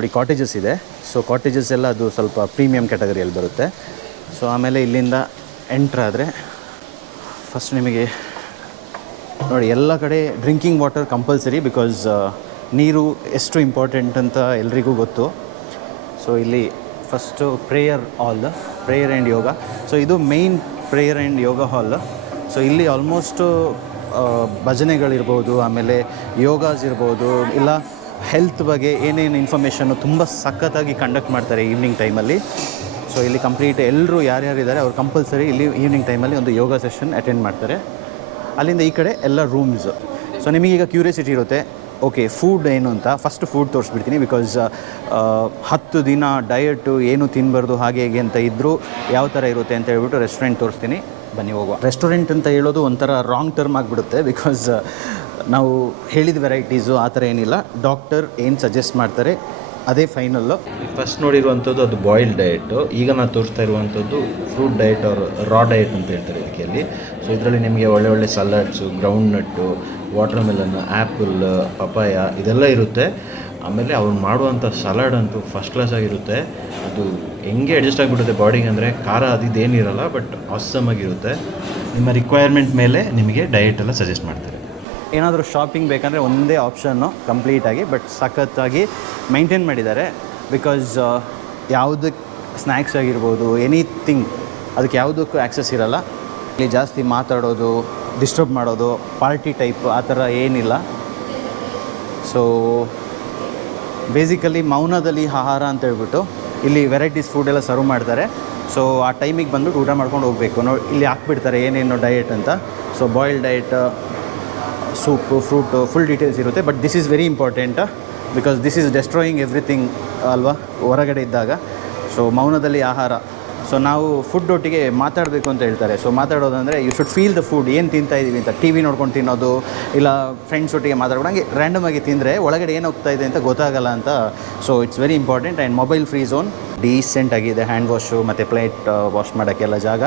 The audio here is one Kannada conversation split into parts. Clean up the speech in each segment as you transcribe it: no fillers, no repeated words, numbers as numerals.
ನೋಡಿ ಕಾಟೇಜಸ್ ಇದೆ. ಸೊ ಕಾಟೇಜಸ್ ಎಲ್ಲ ಅದು ಸ್ವಲ್ಪ ಪ್ರೀಮಿಯಂ ಕ್ಯಾಟಗರಿಯಲ್ಲಿ ಬರುತ್ತೆ. ಸೊ ಆಮೇಲೆ ಇಲ್ಲಿಂದ ಎಂಟ್ರ್ ಆದರೆ ಫಸ್ಟ್ ನಿಮಗೆ ನೋಡಿ ಎಲ್ಲ ಕಡೆ ಡ್ರಿಂಕಿಂಗ್ ವಾಟರ್ ಕಂಪಲ್ಸರಿ, ಬಿಕಾಸ್ ನೀರು ಎಷ್ಟು ಇಂಪಾರ್ಟೆಂಟ್ ಅಂತ ಎಲ್ರಿಗೂ ಗೊತ್ತು. ಸೊ ಇಲ್ಲಿ first prayer hall, prayer and yoga. So ಇದು main prayer and yoga hall. So ಇಲ್ಲಿ ಆಲ್ಮೋಸ್ಟು ಭಜನೆಗಳಿರ್ಬೋದು, ಆಮೇಲೆ ಯೋಗಾಸ್ ಇರ್ಬೋದು, ಇಲ್ಲ ಹೆಲ್ತ್ ಬಗ್ಗೆ ಏನೇನು ಇನ್ಫಾರ್ಮೇಷನ್ನು ತುಂಬ ಸಖತ್ತಾಗಿ ಕಂಡಕ್ಟ್ ಮಾಡ್ತಾರೆ ಈವ್ನಿಂಗ್ ಟೈಮಲ್ಲಿ. ಸೊ ಇಲ್ಲಿ ಕಂಪ್ಲೀಟ್ ಎಲ್ಲರೂ ಯಾರ್ಯಾರಿದ್ದಾರೆ ಅವ್ರು ಕಂಪಲ್ಸರಿ ಇಲ್ಲಿ ಈವ್ನಿಂಗ್ ಟೈಮಲ್ಲಿ ಒಂದು ಯೋಗ ಸೆಷನ್ ಅಟೆಂಡ್ ಮಾಡ್ತಾರೆ. ಅಲ್ಲಿಂದ ಈ ಕಡೆ ಎಲ್ಲ ರೂಮ್ಸು. ಸೊ ನಿಮಗೀಗ ಕ್ಯೂರಿಯಾಸಿಟಿ ಇರುತ್ತೆ, ಓಕೆ ಫುಡ್ ಏನು ಅಂತ. ಫಸ್ಟ್ ಫುಡ್ ತೋರಿಸ್ಬಿಡ್ತೀನಿ, ಬಿಕಾಸ್ 10 ದಿನ ಡಯಟು ಏನು ತಿನ್ನಬಾರ್ದು ಹಾಗೆ ಹೇಗೆ ಅಂತ ಇದ್ದರೂ ಯಾವ ಥರ ಇರುತ್ತೆ ಅಂತ ಹೇಳ್ಬಿಟ್ಟು ರೆಸ್ಟೋರೆಂಟ್ ತೋರಿಸ್ತೀನಿ, ಬನ್ನಿ ಹೋಗುವ. ರೆಸ್ಟೋರೆಂಟ್ ಅಂತ ಹೇಳೋದು ಒಂಥರ ರಾಂಗ್ ಟರ್ಮ್ ಆಗಿಬಿಡುತ್ತೆ, ಬಿಕಾಸ್ ನಾವು ಹೇಳಿದ ವೆರೈಟೀಸು ಆ ಥರ ಏನಿಲ್ಲ. ಡಾಕ್ಟರ್ ಏನು ಸಜೆಸ್ಟ್ ಮಾಡ್ತಾರೆ ಅದೇ ಫೈನಲ್ಲು. ಫಸ್ಟ್ ನೋಡಿರುವಂಥದ್ದು ಅದು ಬಾಯ್ಲ್ಡ್ ಡಯಟು. ಈಗ ನಾನು ತೋರಿಸ್ತಾ ಇರುವಂಥದ್ದು ಫ್ರೂಟ್ ಡಯಟ್ ಅವ್ರು ರಾ ಡಯಟ್ ಅಂತ ಹೇಳ್ತಾರೆ ಇದಕ್ಕೆ ಅಲ್ಲಿ. ಸೊ ಇದರಲ್ಲಿ ನಿಮಗೆ ಒಳ್ಳೆ salads, ground nut, water melon, apple, papaya ಇದೆಲ್ಲ ಇರುತ್ತೆ. ಆಮೇಲೆ ಅವ್ರು ಮಾಡುವಂಥ ಸಲಾಡ್ ಅಂತೂ ಫಸ್ಟ್ ಕ್ಲಾಸ್ ಆಗಿರುತ್ತೆ. ಅದು ಹೆಂಗೆ ಅಡ್ಜಸ್ಟ್ ಆಗಿಬಿಡುತ್ತೆ ಬಾಡಿಗೆ ಅಂದರೆ, ಖಾರ ಅದಿದ್ದೇನಿರಲ್ಲ, ಬಟ್ ಆಸಮಾಗಿರುತ್ತೆ. ನಿಮ್ಮ ರಿಕ್ವೈರ್ಮೆಂಟ್ ಮೇಲೆ ನಿಮಗೆ ಡಯಟ್ ಎಲ್ಲ ಸಜೆಸ್ಟ್ ಮಾಡ್ತಾರೆ. ಏನಾದರೂ ಶಾಪಿಂಗ್ ಬೇಕಂದರೆ ಒಂದೇ ಆಪ್ಷನ್ನು ಕಂಪ್ಲೀಟಾಗಿ, ಬಟ್ ಸಖತ್ತಾಗಿ ಮೈಂಟೈನ್ ಮಾಡಿದ್ದಾರೆ. ಬಿಕಾಸ್ ಯಾವುದಕ್ಕೆ ಸ್ನ್ಯಾಕ್ಸ್ ಆಗಿರ್ಬೋದು, ಎನಿಥಿಂಗ್, ಅದಕ್ಕೆ ಯಾವುದಕ್ಕೂ ಆ್ಯಕ್ಸಸ್ ಇರಲ್ಲ. ಇಲ್ಲಿ ಜಾಸ್ತಿ ಮಾತಾಡೋದು, ಡಿಸ್ಟರ್ಬ್ ಮಾಡೋದು, ಪಾರ್ಟಿ ಟೈಪ್ ಆ ಥರ ಏನಿಲ್ಲ. ಸೊ ಬೇಸಿಕಲಿ ಮೌನದಲ್ಲಿ ಆಹಾರ ಅಂತ ಹೇಳ್ಬಿಟ್ಟು ಇಲ್ಲಿ ವೆರೈಟೀಸ್ ಫುಡ್ ಸರ್ವ್ ಮಾಡ್ತಾರೆ. ಸೊ ಆ ಟೈಮಿಗೆ ಬಂದುಬಿಟ್ಟು ಊಟ ಮಾಡ್ಕೊಂಡು ಹೋಗಬೇಕು. ಇಲ್ಲಿ ಹಾಕ್ಬಿಡ್ತಾರೆ ಏನೇನು ಡಯಟ್ ಅಂತ. So boiled diet, soup, fruit, full details ಇರುತ್ತೆ. But this is very important, because this is destroying everything ಅಲ್ವಾ ಹೊರಗಡೆ ಇದ್ದಾಗ. ಸೊ ಮೌನದಲ್ಲಿ ಆಹಾರ. ಸೊ ನಾವು ಫುಡ್ ಒಟ್ಟಿಗೆ ಮಾತಾಡಬೇಕು ಅಂತ ಹೇಳ್ತಾರೆ. ಸೊ ಮಾತಾಡೋದಂದರೆ you should feel the food, ಏನು ತಿಂತಾ ಇದ್ದೀವಿ ಅಂತ. ಟಿ ವಿ ನೋಡ್ಕೊಂಡು ತಿನ್ನೋದು, ಇಲ್ಲ ಫ್ರೆಂಡ್ಸ್ ಒಟ್ಟಿಗೆ ಮಾತಾಡ್ಕೊಂಡು ಹಂಗೆ ರ್ಯಾಂಡಮಾಗಿ ತಿಂದರೆ ಒಳಗಡೆ ಏನು ಹೋಗ್ತಾ ಇದೆ ಅಂತ ಗೊತ್ತಾಗಲ್ಲ ಅಂತ. So it's very important. And mobile free zone, decent ಆಗಿದೆ. ಹ್ಯಾಂಡ್ ವಾಶು ಮತ್ತು ಪ್ಲೇಟ್ ವಾಶ್ ಮಾಡೋಕ್ಕೆಲ್ಲ ಜಾಗ.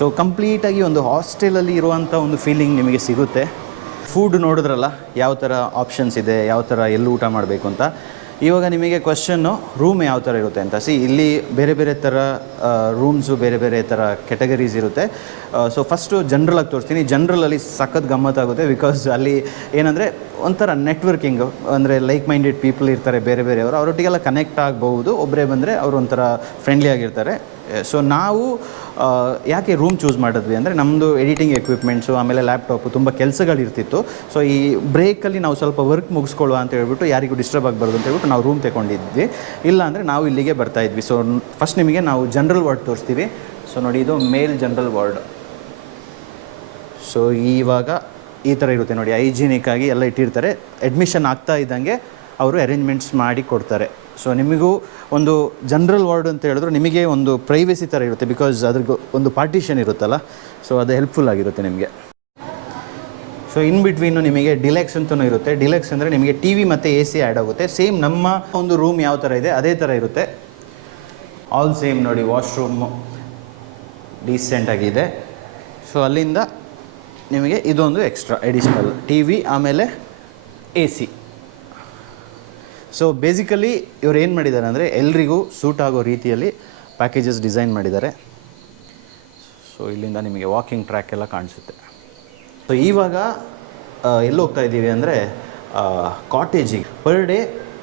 ಸೊ ಕಂಪ್ಲೀಟಾಗಿ ಒಂದು ಹಾಸ್ಟೆಲಲ್ಲಿ ಇರುವಂಥ ಒಂದು ಫೀಲಿಂಗ್ ನಿಮಗೆ ಸಿಗುತ್ತೆ. ಫುಡ್ ನೋಡಿದ್ರಲ್ಲ ಯಾವ ಥರ ಆಪ್ಷನ್ಸ್ ಇದೆ, ಯಾವ ಥರ ಎಲ್ಲಿ ಊಟ ಮಾಡಬೇಕು ಅಂತ. ಇವಾಗ ನಿಮಗೆ ಕ್ವಶನ್ನು, ರೂಮ್ ಯಾವ ಥರ ಇರುತ್ತೆ ಅಂತ. ಇಲ್ಲಿ ಬೇರೆ ಬೇರೆ ಥರ ರೂಮ್ಸು, ಬೇರೆ ಬೇರೆ ಥರ ಕೆಟಗರೀಸ್ ಇರುತ್ತೆ. ಸೊ ಫಸ್ಟು ಜನ್ರಲಾಗಿ ತೋರಿಸ್ತೀನಿ. ಜನ್ರಲಲ್ಲಿ ಸಖತ್ ಗಮ್ಮತ್ತಾಗುತ್ತೆ, ಬಿಕಾಸ್ ಅಲ್ಲಿ ಏನಂದರೆ ಒಂಥರ ನೆಟ್ವರ್ಕಿಂಗು, ಅಂದರೆ ಲೈಕ್ ಮೈಂಡೆಡ್ ಪೀಪಲ್ ಇರ್ತಾರೆ ಬೇರೆ ಬೇರೆಯವರು, ಅವರೊಟ್ಟಿಗೆಲ್ಲ ಕನೆಕ್ಟ್ ಆಗ್ಬೋದು. ಒಬ್ಬರೇ ಬಂದರೆ ಅವರು ಒಂಥರ ಫ್ರೆಂಡ್ಲಿ ಆಗಿರ್ತಾರೆ. ಸೊ ನಾವು ಯಾಕೆ ರೂಮ್ ಚೂಸ್ ಮಾಡಿದ್ವಿ ಅಂದರೆ, ನಮ್ಮದು ಎಡಿಟಿಂಗ್ ಎಕ್ವಿಪ್ಮೆಂಟ್ಸು, ಆಮೇಲೆ ಲ್ಯಾಪ್ಟಾಪು, ತುಂಬ ಕೆಲಸಗಳಿರ್ತಿತ್ತು. ಸೊ ಈ ಬ್ರೇಕಲ್ಲಿ ನಾವು ಸ್ವಲ್ಪ ವರ್ಕ್ ಮುಗಿಸ್ಕೊಳ್ಳುವ ಅಂತ ಹೇಳ್ಬಿಟ್ಟು, ಯಾರಿಗೂ ಡಿಸ್ಟರ್ಬ್ ಆಗಬಾರ್ದು ಅಂತ ಹೇಳ್ಬಿಟ್ಟು ನಾವು ರೂಮ್ ತಗೊಂಡಿದ್ವಿ. ಇಲ್ಲ ಅಂದರೆ ನಾವು ಇಲ್ಲಿಗೆ ಬರ್ತಾಯಿದ್ವಿ. ಸೊ ಫಸ್ಟ್ ನಿಮಗೆ ನಾವು ಜನರಲ್ ವಾರ್ಡ್ ತೋರಿಸ್ತೀವಿ. ಸೊ ನೋಡಿ, ಇದು ಮೇಲ್ ಜನರಲ್ ವಾರ್ಡ್. ಸೊ ಇವಾಗ ಈ ಥರ ಇರುತ್ತೆ ನೋಡಿ, ಹೈಜಿನಿಕ್ಕಾಗಿ ಎಲ್ಲ ಇಟ್ಟಿರ್ತಾರೆ. ಅಡ್ಮಿಷನ್ ಆಗ್ತಾ ಇದ್ದಂಗೆ ಅವರು ಅರೇಂಜ್ಮೆಂಟ್ಸ್ ಮಾಡಿ ಕೊಡ್ತಾರೆ. ಸೊ ನಿಮಗೂ ಒಂದು ಜನರಲ್ ವಾರ್ಡ್ ಅಂತ ಹೇಳಿದ್ರು ನಿಮಗೆ ಒಂದು ಪ್ರೈವೇಸಿ ಥರ ಇರುತ್ತೆ, ಬಿಕಾಸ್ ಅದ್ರಿಗೆ ಒಂದು ಪಾರ್ಟಿಷನ್ ಇರುತ್ತಲ್ಲ. ಸೊ ಅದು ಹೆಲ್ಪ್ಫುಲ್ ಆಗಿರುತ್ತೆ ನಿಮಗೆ. ಸೊ ಇನ್ ಬಿಟ್ವೀನು ನಿಮಗೆ ಡಿಲೆಕ್ಸ್ ಅಂತಲೂ ಇರುತ್ತೆ. ಡಿಲೆಕ್ಸ್ ಅಂದರೆ ನಿಮಗೆ ಟಿ ವಿ ಮತ್ತು ಎ ಸಿ ಆ್ಯಡ್ ಆಗುತ್ತೆ. ಸೇಮ್ ನಮ್ಮ ಒಂದು ರೂಮ್ ಯಾವ ಥರ ಇದೆ ಅದೇ ಥರ ಇರುತ್ತೆ. ಆಲ್ ಸೇಮ್ ನೋಡಿ, ವಾಶ್ರೂಮು ಡೀಸೆಂಟ್ ಆಗಿದೆ. ಸೊ ಅಲ್ಲಿಂದ ನಿಮಗೆ ಇದೊಂದು ಎಕ್ಸ್ಟ್ರಾ ಎಡಿಷ್ನಲ್ ಟಿ ವಿ, ಆಮೇಲೆ ಎ ಸಿ. ಸೊ ಬೇಸಿಕಲಿ ಇವ್ರು ಏನು ಮಾಡಿದ್ದಾರೆ ಅಂದರೆ, ಎಲ್ರಿಗೂ ಸೂಟ್ ಆಗೋ ರೀತಿಯಲ್ಲಿ ಪ್ಯಾಕೇಜಸ್ ಡಿಸೈನ್ ಮಾಡಿದ್ದಾರೆ. ಸೊ ಇಲ್ಲಿಂದ ನಿಮಗೆ ವಾಕಿಂಗ್ ಟ್ರ್ಯಾಕ್ ಎಲ್ಲ ಕಾಣಿಸುತ್ತೆ. ಸೊ ಇವಾಗ ಎಲ್ಲಿ ಹೋಗ್ತಾ ಇದ್ದೀವಿ ಅಂದರೆ, ಕಾಟೇಜಿಗೆ per day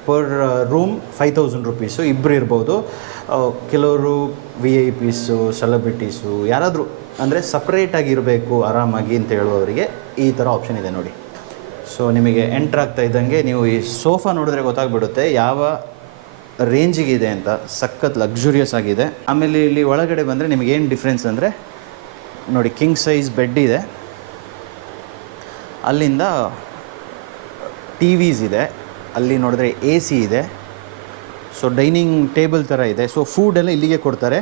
per room 5000 rupees. ಇಬ್ಬರು ಇರ್ಬೋದು. ಕೆಲವರು VIP ಸೆಲೆಬ್ರಿಟೀಸು, ಯಾರಾದರೂ ಅಂದರೆ ಸಪ್ರೇಟಾಗಿ ಇರಬೇಕು ಆರಾಮಾಗಿ ಅಂತ ಹೇಳುವವರಿಗೆ ಈ ಥರ ಆಪ್ಷನ್ ಇದೆ ನೋಡಿ. ಸೊ ನಿಮಗೆ ಎಂಟ್ರ್ ಆಗ್ತಾ ಇದ್ದಂಗೆ ನೀವು ಈ ಸೋಫಾ ನೋಡಿದ್ರೆ ಗೊತ್ತಾಗ್ಬಿಡುತ್ತೆ ಯಾವ ರೇಂಜಿಗಿದೆ ಅಂತ. ಸಖತ್ ಲಕ್ಸುರಿಯಸ್ ಆಗಿದೆ. ಆಮೇಲೆ ಇಲ್ಲಿ ಒಳಗಡೆ ಬಂದರೆ ನಿಮಗೇನು ಡಿಫ್ರೆನ್ಸ್ ಅಂದರೆ ನೋಡಿ, ಕಿಂಗ್ ಸೈಜ್ ಬೆಡ್ ಇದೆ, ಅಲ್ಲಿಂದ ಟಿ ವಿಸ್ ಇದೆ, ಅಲ್ಲಿ ನೋಡಿದ್ರೆ ಎ ಸಿ ಇದೆ. ಸೊ ಡೈನಿಂಗ್ ಟೇಬಲ್ ಥರ ಇದೆ. ಸೊ ಫುಡೆಲ್ಲ ಇಲ್ಲಿಗೆ ಕೊಡ್ತಾರೆ.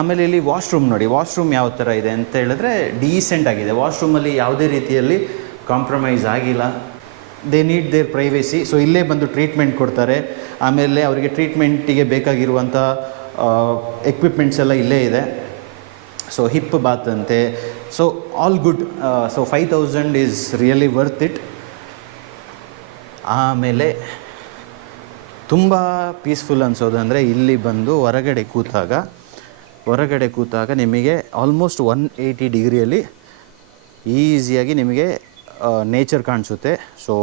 ಆಮೇಲೆ ಇಲ್ಲಿ ವಾಶ್ರೂಮ್ ನೋಡಿ, ವಾಶ್ರೂಮ್ ಯಾವ ಥರ ಇದೆ ಅಂತ ಹೇಳಿದ್ರೆ ಡೀಸೆಂಟ್ ಆಗಿದೆ. ವಾಶ್ರೂಮಲ್ಲಿ ಯಾವುದೇ ರೀತಿಯಲ್ಲಿ ಕಾಂಪ್ರಮೈಸ್ ಆಗಿಲ್ಲ. They need their privacy. So ಇಲ್ಲೇ ಬಂದು ಟ್ರೀಟ್ಮೆಂಟ್ ಕೊಡ್ತಾರೆ. ಆಮೇಲೆ ಅವರಿಗೆ ಟ್ರೀಟ್ಮೆಂಟಿಗೆ ಬೇಕಾಗಿರುವಂಥ ಎಕ್ವಿಪ್ಮೆಂಟ್ಸ್ ಎಲ್ಲ ಇಲ್ಲೇ ಇದೆ. ಸೊ ಹಿಪ್ ಬಾತ್ ಅಂತೆ. So all good. So 5000 is really worth it. ಆಮೇಲೆ ತುಂಬ ಪೀಸ್ಫುಲ್ ಅನಿಸೋದು ಅಂದರೆ ಇಲ್ಲಿ ಬಂದು ಹೊರಗಡೆ ಕೂತಾಗ ನಿಮಗೆ ಆಲ್ಮೋಸ್ಟ್ 180 ಡಿಗ್ರಿಯಲ್ಲಿ ಈಸಿಯಾಗಿ ನಿಮಗೆ ನೇಚರ್ ಕಾಣಿಸುತ್ತೆ. ಸೊ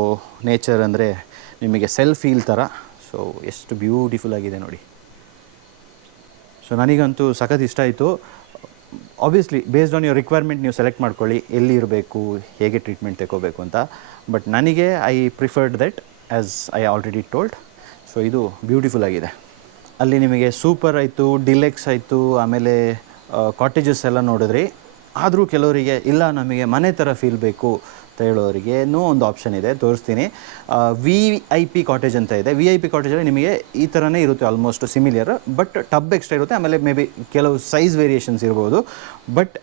ನೇಚರ್ ಅಂದರೆ ನಿಮಗೆ ಸೆಲ್ಫ್ ಫೀಲ್ ಥರ. ಸೊ ಎಷ್ಟು ಬ್ಯೂಟಿಫುಲ್ ಆಗಿದೆ ನೋಡಿ. ಸೊ ನನಗಂತೂ ಸಖತ್ ಇಷ್ಟ ಆಯಿತು. Obviously based on your requirement ನೀವು ಸೆಲೆಕ್ಟ್ ಮಾಡ್ಕೊಳ್ಳಿ, ಎಲ್ಲಿ ಇರಬೇಕು, ಹೇಗೆ ಟ್ರೀಟ್ಮೆಂಟ್ ತಗೋಬೇಕು ಅಂತ. ಬಟ್ ನನಗೆ I preferred that as I already told. So ಇದು ಬ್ಯೂಟಿಫುಲ್ ಆಗಿದೆ. ಅಲ್ಲಿ ನಿಮಗೆ ಸೂಪರ್ ಆಯಿತು, ಡಿಲೆಕ್ಸ್ ಆಯಿತು, ಆಮೇಲೆ ಕಾಟೇಜಸ್ ಎಲ್ಲ ನೋಡಿದ್ರಿ. ಆದರೂ ಕೆಲವರಿಗೆ ಇಲ್ಲ ನಮಗೆ ಮನೆ ಥರ ಫೀಲ್ ಬೇಕು ಅಂತ ಹೇಳೋರಿಗೇನೂ ಒಂದು ಆಪ್ಷನ್ ಇದೆ, ತೋರಿಸ್ತೀನಿ. VIP ಕಾಟೇಜ್ ಅಂತ ಇದೆ. VIP ಕಾಟೇಜಲ್ಲಿ ನಿಮಗೆ ಈ ಥರನೇ ಇರುತ್ತೆ, ಆಲ್ಮೋಸ್ಟ್ ಸಿಮಿಲಿಯರ್, ಬಟ್ ಟಬ್ ಎಕ್ಸ್ಟ್ರಾ ಇರುತ್ತೆ. ಆಮೇಲೆ ಮೇ ಬಿ ಕೆಲವು ಸೈಜ್ ವೇರಿಯೇಷನ್ಸ್ ಇರ್ಬೋದು. ಬಟ್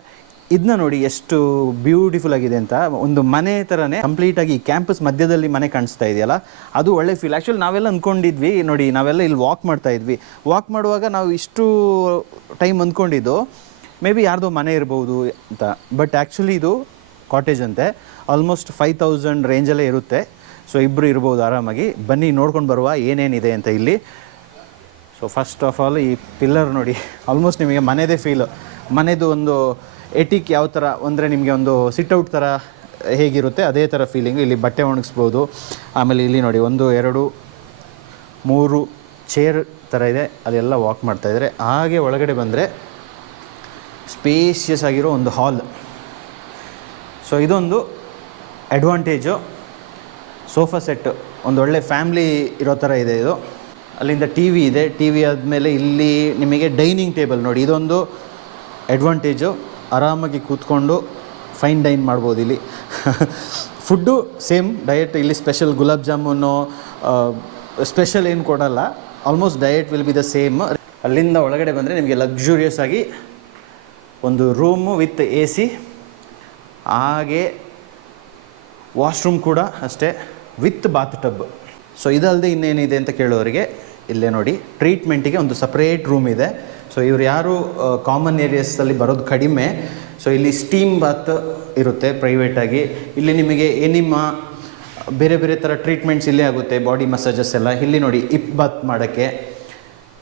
ಇದನ್ನ ನೋಡಿ ಎಷ್ಟು ಬ್ಯೂಟಿಫುಲ್ ಆಗಿದೆ ಅಂತ. ಒಂದು ಮನೆ ಥರನೇ ಕಂಪ್ಲೀಟಾಗಿ ಕ್ಯಾಂಪಸ್ ಮಧ್ಯದಲ್ಲಿ ಮನೆ ಕಾಣಿಸ್ತಾ ಇದೆಯಲ್ಲ, ಅದು ಒಳ್ಳೆ ಫೀಲ್. ಆ್ಯಕ್ಚುಲಿ ನಾವೆಲ್ಲ ಅಂದ್ಕೊಂಡಿದ್ವಿ ನೋಡಿ, ನಾವೆಲ್ಲ ಇಲ್ಲಿ ವಾಕ್ ಮಾಡುವಾಗ ನಾವು ಇಷ್ಟು ಟೈಮ್ ಅಂದ್ಕೊಂಡಿದ್ದು ಮೇ ಬಿ ಯಾರ್ದೋ ಮನೆ ಇರ್ಬೋದು ಅಂತ. ಬಟ್ ಆ್ಯಕ್ಚುಲಿ ಇದು ಕಾಟೇಜ್ ಅಂತೆ. ಆಲ್ಮೋಸ್ಟ್ 5000 ರೇಂಜಲ್ಲೇ ಇರುತ್ತೆ. ಸೊ ಇಬ್ಬರು ಇರ್ಬೋದು ಆರಾಮಾಗಿ. ಬನ್ನಿ ನೋಡ್ಕೊಂಡು ಬರುವ ಏನೇನಿದೆ ಅಂತ ಇಲ್ಲಿ. ಸೊ ಫಸ್ಟ್ ಆಫ್ ಆಲ್ ಈ ಪಿಲ್ಲರ್ ನೋಡಿ, ಆಲ್ಮೋಸ್ಟ್ ನಿಮಗೆ ಮನೆದೇ ಫೀಲು. ಮನೆದು ಒಂದು ಎಟಿಕ್ ಯಾವ ಥರ ಅಂದರೆ ನಿಮಗೆ ಒಂದು ಸಿಟ್ಔಟ್ ಥರ ಹೇಗಿರುತ್ತೆ ಅದೇ ಥರ ಫೀಲಿಂಗು. ಇಲ್ಲಿ ಬಟ್ಟೆ ಒಣಗಿಸ್ಬೋದು. ಆಮೇಲೆ ಇಲ್ಲಿ ನೋಡಿ 1 2 3 ಚೇರ್ ಥರ ಇದೆ, ಅದೆಲ್ಲ ವಾಕ್ ಮಾಡ್ತಾಯಿದ್ದಾರೆ. ಹಾಗೆ ಒಳಗಡೆ ಬಂದರೆ ಸ್ಪೇಷಿಯಸ್ ಆಗಿರೋ ಒಂದು ಹಾಲ್. ಸೊ ಇದೊಂದು ಅಡ್ವಾಂಟೇಜು. ಸೋಫಾ ಸೆಟ್ ಒಂದು ಒಳ್ಳೆ ಫ್ಯಾಮ್ಲಿ ಇರೋ ಥರ ಇದೆ ಇದು. ಅಲ್ಲಿಂದ ಟಿ ವಿ ಇದೆ. ಟಿ ವಿ ಆದಮೇಲೆ ಇಲ್ಲಿ ನಿಮಗೆ ಡೈನಿಂಗ್ ಟೇಬಲ್ ನೋಡಿ, ಇದೊಂದು ಅಡ್ವಾಂಟೇಜು. ಆರಾಮಾಗಿ ಕೂತ್ಕೊಂಡು ಫೈನ್ ಡೈನ್ ಮಾಡ್ಬೋದು ಇಲ್ಲಿ. Food same diet. ಇಲ್ಲಿ ಸ್ಪೆಷಲ್ ಗುಲಾಬ್ ಜಾಮೂನು ಸ್ಪೆಷಲ್ ಏನು ಕೊಡಲ್ಲ. Almost diet will be the same. ಅಲ್ಲಿಂದ ಒಳಗಡೆ ಬಂದರೆ ನಿಮಗೆ ಲಕ್ಸುರಿಯಸ್ ಆಗಿ ಒಂದು ರೂಮು ವಿತ್ AC, ಹಾಗೆ ವಾಶ್ರೂಮ್ ಕೂಡ ಅಷ್ಟೇ ವಿತ್ ಬಾತ್ ಟಬ್. ಸೊ ಇದಲ್ಲದೆ ಇನ್ನೇನಿದೆ ಅಂತ ಕೇಳೋರಿಗೆ ಇಲ್ಲೇ ನೋಡಿ, ಟ್ರೀಟ್ಮೆಂಟಿಗೆ ಒಂದು ಸಪ್ರೇಟ್ ರೂಮ್ ಇದೆ. ಸೊ ಇವ್ರು ಯಾರು ಕಾಮನ್ ಏರಿಯಾಸಲ್ಲಿ ಬರೋದು ಕಡಿಮೆ. ಸೊ ಇಲ್ಲಿ ಸ್ಟೀಮ್ ಬಾತ್ ಇರುತ್ತೆ ಪ್ರೈವೇಟಾಗಿ. ಇಲ್ಲಿ ನಿಮಗೆ ಎನಿಮಾ ಬೇರೆ ಬೇರೆ ಥರ ಟ್ರೀಟ್ಮೆಂಟ್ಸ್ ಇಲ್ಲೇ ಆಗುತ್ತೆ, ಬಾಡಿ ಮಸಾಜಸ್ ಎಲ್ಲ. ಇಲ್ಲಿ ನೋಡಿ ಇಪ್ ಬಾತ್ ಮಾಡೋಕ್ಕೆ.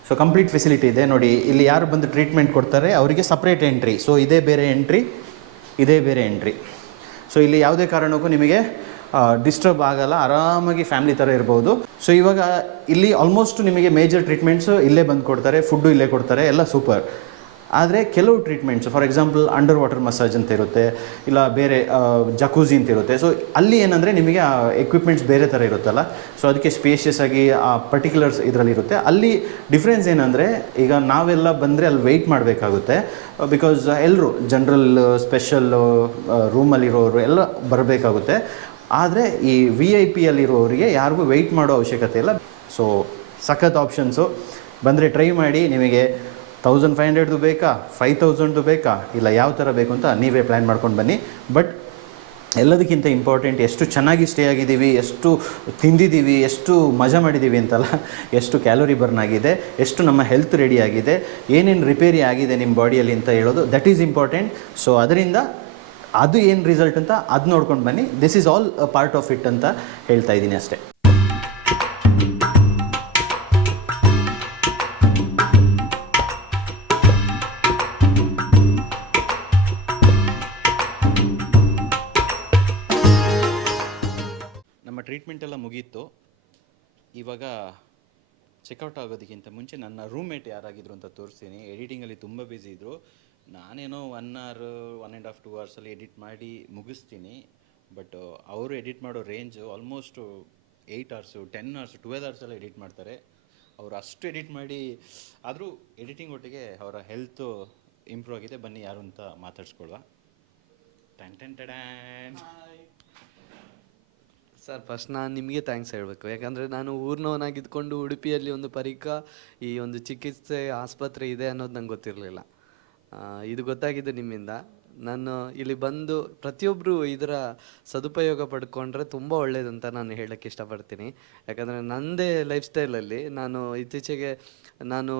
ಸೊ ಕಂಪ್ಲೀಟ್ ಫೆಸಿಲಿಟಿ ಇದೆ ನೋಡಿ. ಇಲ್ಲಿ ಯಾರು ಬಂದು ಟ್ರೀಟ್ಮೆಂಟ್ ಕೊಡ್ತಾರೆ ಅವರಿಗೆ ಸಪ್ರೇಟ್ ಎಂಟ್ರಿ. ಸೊ ಇದೇ ಬೇರೆ ಎಂಟ್ರಿ. ಸೊ ಇಲ್ಲಿ ಯಾವುದೇ ಕಾರಣಕ್ಕೂ ನಿಮಗೆ ಡಿಸ್ಟರ್ಬ್ ಆಗಲ್ಲ, ಆರಾಮಾಗಿ ಫ್ಯಾಮಿಲಿ ಥರ ಇರ್ಬೋದು. ಸೊ ಇವಾಗ ಇಲ್ಲಿ ಆಲ್ಮೋಸ್ಟ್ ನಿಮಗೆ ಮೇಜರ್ ಟ್ರೀಟ್ಮೆಂಟ್ಸು ಇಲ್ಲೇ ಬಂದು ಕೊಡ್ತಾರೆ, ಫುಡ್ಡು ಇಲ್ಲೇ ಕೊಡ್ತಾರೆ, ಎಲ್ಲ ಸೂಪರ್. ಆದರೆ ಕೆಲವು treatments, for example under water massage ಅಂತ ಇರುತ್ತೆ, ಇಲ್ಲ ಬೇರೆ ಜಕೂಸಿ ಅಂತ ಇರುತ್ತೆ. ಸೊ ಅಲ್ಲಿ ಏನಂದರೆ ನಿಮಗೆ ಆ ಎಕ್ವಿಪ್ಮೆಂಟ್ಸ್ ಬೇರೆ ಥರ ಇರುತ್ತಲ್ಲ, ಸೊ ಅದಕ್ಕೆ ಸ್ಪೇಷಿಯಸ್ ಆಗಿ ಆ ಪರ್ಟಿಕ್ಯುಲರ್ಸ್ ಇದರಲ್ಲಿರುತ್ತೆ. ಅಲ್ಲಿ ಡಿಫ್ರೆನ್ಸ್ ಏನಂದರೆ, ಈಗ ನಾವೆಲ್ಲ ಬಂದರೆ ಅಲ್ಲಿ ವೆಯ್ಟ್ ಮಾಡಬೇಕಾಗುತ್ತೆ. ಬಿಕಾಸ್ ಎಲ್ಲರೂ ಜನರಲ್ ಸ್ಪೆಷಲ್ ರೂಮಲ್ಲಿರೋರು ಎಲ್ಲ ಬರಬೇಕಾಗುತ್ತೆ. ಆದರೆ ಈ VIP ಯಲ್ಲಿರೋರಿಗೆ ಯಾರಿಗೂ ವೆಯ್ಟ್ ಮಾಡೋ ಅವಶ್ಯಕತೆ ಇಲ್ಲ. ಸೊ ಸಖತ್ ಆಪ್ಷನ್ಸು. ಬಂದರೆ ಟ್ರೈ ಮಾಡಿ. ನಿಮಗೆ 1500 ಬೇಕಾ, 5000 ಬೇಕಾ, ಇಲ್ಲ ಯಾವ ಥರ ಬೇಕು ಅಂತ ನೀವೇ ಪ್ಲ್ಯಾನ್ ಮಾಡ್ಕೊಂಡು ಬನ್ನಿ. ಬಟ್ ಎಲ್ಲದಕ್ಕಿಂತ ಇಂಪಾರ್ಟೆಂಟ್ ಎಷ್ಟು ಚೆನ್ನಾಗಿ ಸ್ಟೇ ಆಗಿದ್ದೀವಿ, ಎಷ್ಟು ತಿಂದಿದ್ದೀವಿ, ಎಷ್ಟು ಮಜಾ ಮಾಡಿದ್ದೀವಿ ಅಂತಲ್ಲ, ಎಷ್ಟು ಕ್ಯಾಲೋರಿ ಬರ್ನ್ ಆಗಿದೆ, ಎಷ್ಟು ನಮ್ಮ ಹೆಲ್ತ್ ರೆಡಿ ಆಗಿದೆ, ಏನೇನು ರಿಪೇರಿ ಆಗಿದೆ ನಿಮ್ಮ ಬಾಡಿಯಲ್ಲಿ ಅಂತ ಹೇಳೋದು, ದಟ್ ಈಸ್ ಇಂಪಾರ್ಟೆಂಟ್. ಸೊ ಅದರಿಂದ ಅದು ಏನು ರಿಸಲ್ಟ್ ಅಂತ ಅದು ನೋಡ್ಕೊಂಡು ಬನ್ನಿ. This is all a part of it ಅಂತ ಹೇಳ್ತಾ ಇದ್ದೀನಿ ಅಷ್ಟೇ. ನಮ್ಮ ಟ್ರೀಟ್ಮೆಂಟ್ ಎಲ್ಲ ಮುಗೀತು. ಇವಾಗ ಚೆಕ್ಔಟ್ ಆಗೋದಕ್ಕಿಂತ ಮುಂಚೆ ನನ್ನ ರೂಮ್ಮೇಟ್ ಯಾರಾಗಿದ್ರು ಅಂತ ತೋರಿಸ್ತೀನಿ. ಎಡಿಟಿಂಗಲ್ಲಿ ತುಂಬ ಬ್ಯುಸಿ ಇದ್ದರು. ನಾನೇನೋ 1 hour 1.5 2 hours ಎಡಿಟ್ ಮಾಡಿ ಮುಗಿಸ್ತೀನಿ. ಬಟ್ ಅವರು ಎಡಿಟ್ ಮಾಡೋ range almost 8 hours 10 hours 12 hours ಎಲ್ಲ ಎಡಿಟ್ ಮಾಡ್ತಾರೆ. ಅವರು ಅಷ್ಟು ಎಡಿಟ್ ಮಾಡಿ ಆದರೂ ಎಡಿಟಿಂಗ್ ಒಟ್ಟಿಗೆ ಅವರ ಹೆಲ್ತು ಇಂಪ್ರೂವ್ ಆಗಿದೆ. ಬನ್ನಿ ಯಾರು ಅಂತ ಮಾತಾಡ್ಸ್ಕೊಳ್ವಾ. ಸರ್, ಫಸ್ಟ್ ನಾನು ನಿಮಗೆ ಥ್ಯಾಂಕ್ಸ್ ಹೇಳಬೇಕು. ಯಾಕಂದರೆ ನಾನು ಊರಿನವನಾಗಿದ್ದುಕೊಂಡು ಉಡುಪಿಯಲ್ಲಿ ಒಂದು ಪರೀಕಾ ಈ ಒಂದು ಚಿಕಿತ್ಸೆ ಆಸ್ಪತ್ರೆ ಇದೆ ಅನ್ನೋದು ನಂಗೆ ಗೊತ್ತಿರಲಿಲ್ಲ. ಇದು ಗೊತ್ತಾಗಿದ್ದು ನಿಮ್ಮಿಂದ. ನಾನು ಇಲ್ಲಿ ಬಂದು ಪ್ರತಿಯೊಬ್ಬರು ಇದರ ಸದುಪಯೋಗ ಪಡ್ಕೊಂಡ್ರೆ ತುಂಬ ಒಳ್ಳೆಯದಂತ ನಾನು ಹೇಳೋಕ್ಕೆ ಇಷ್ಟಪಡ್ತೀನಿ. ಯಾಕಂದರೆ ನನ್ನದೇ ಲೈಫ್ ಸ್ಟೈಲಲ್ಲಿ ಇತ್ತೀಚೆಗೆ ನಾನು